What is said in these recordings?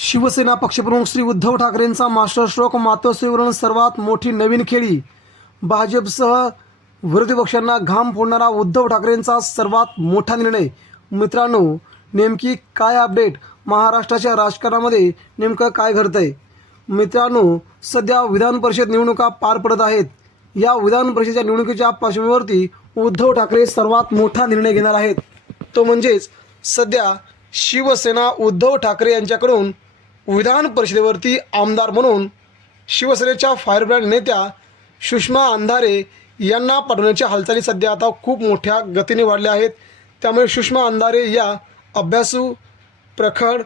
शिवसेना पक्षप्रमुख श्री उद्धव ठाकरेंचा मास्टरस्ट्रोक मातोश्रीवरून सर्वात मोठी नवीन खेळी. भाजपसह विरोधी पक्षांना घाम फोडणारा उद्धव ठाकरेंचा सर्वात मोठा निर्णय. मित्रांनो नेमकी काय अपडेट? महाराष्ट्राच्या राजकारणामध्ये नेमकं काय घडतंय? मित्रांनो सध्या विधान परिषद निवडणुका पार पडत आहेत. या विधान परिषदेच्या निवडणुकीच्या पार्श्वभूमीवरती उद्धव ठाकरे सर्वात मोठा निर्णय घेणार आहेत. तो म्हणजेच सध्या शिवसेना उद्धव ठाकरे यांच्याकडून विधान परिषदेवरती आमदार म्हणून शिवसेनेच्या फायरब्रँड नेत्या सुषमा अंधारे यांना पाठवण्याच्या हालचाली सध्या आता खूप मोठ्या गतीने वाढल्या आहेत. त्यामुळे सुषमा अंधारे या अभ्यासू प्रखर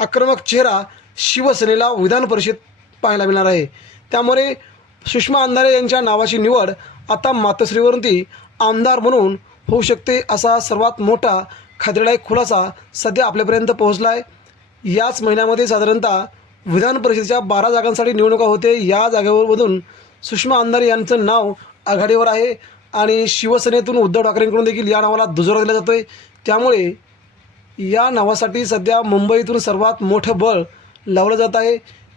आक्रमक चेहरा शिवसेनेला विधान परिषद पाहायला मिळणार आहे. त्यामुळे सुषमा अंधारे यांच्या नावाची निवड आता मातोश्रीवरती आमदार म्हणून होऊ शकते असा सर्वात मोठा खात्रीलायक खुलासा सध्या आपल्यापर्यंत पोहोचला आहे याच महिन्यामध्ये साधारणतः विधान परिषदेच्या बारा जागांसाठी निवडणुका होते. या जागेवरमधून सुषमा अंधारे यांचं नाव आघाडीवर आहे आणि शिवसेनेतून उद्धव ठाकरेंकडून देखील या नावाला दुजोरा दिला जातो आहे त्यामुळे या नावासाठी सध्या मुंबईतून सर्वात मोठं बळ लावलं जात आहे.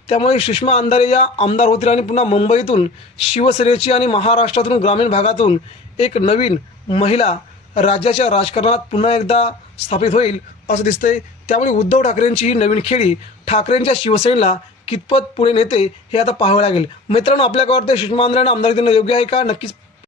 त्यामुळे सुषमा अंधारे या आमदार होतील आणि पुन्हा मुंबईतून शिवसेनेची आणि महाराष्ट्रातून ग्रामीण भागातून एक नवीन महिला राज्याच्या राजकारणात पुन्हा एकदा स्थापित होईल असं दिसतंय. त्यामुळे उद्धव ठाकरेंची ही नवीन खेळी ठाकरेंच्या शिवसेनेला कितपत पुढे नेते हे आता पाहावं लागेल. मित्रांनो आपल्याकडे वाटतं सुषमा अंधारे आमदार देणं योग्य आहे का? नक्कीच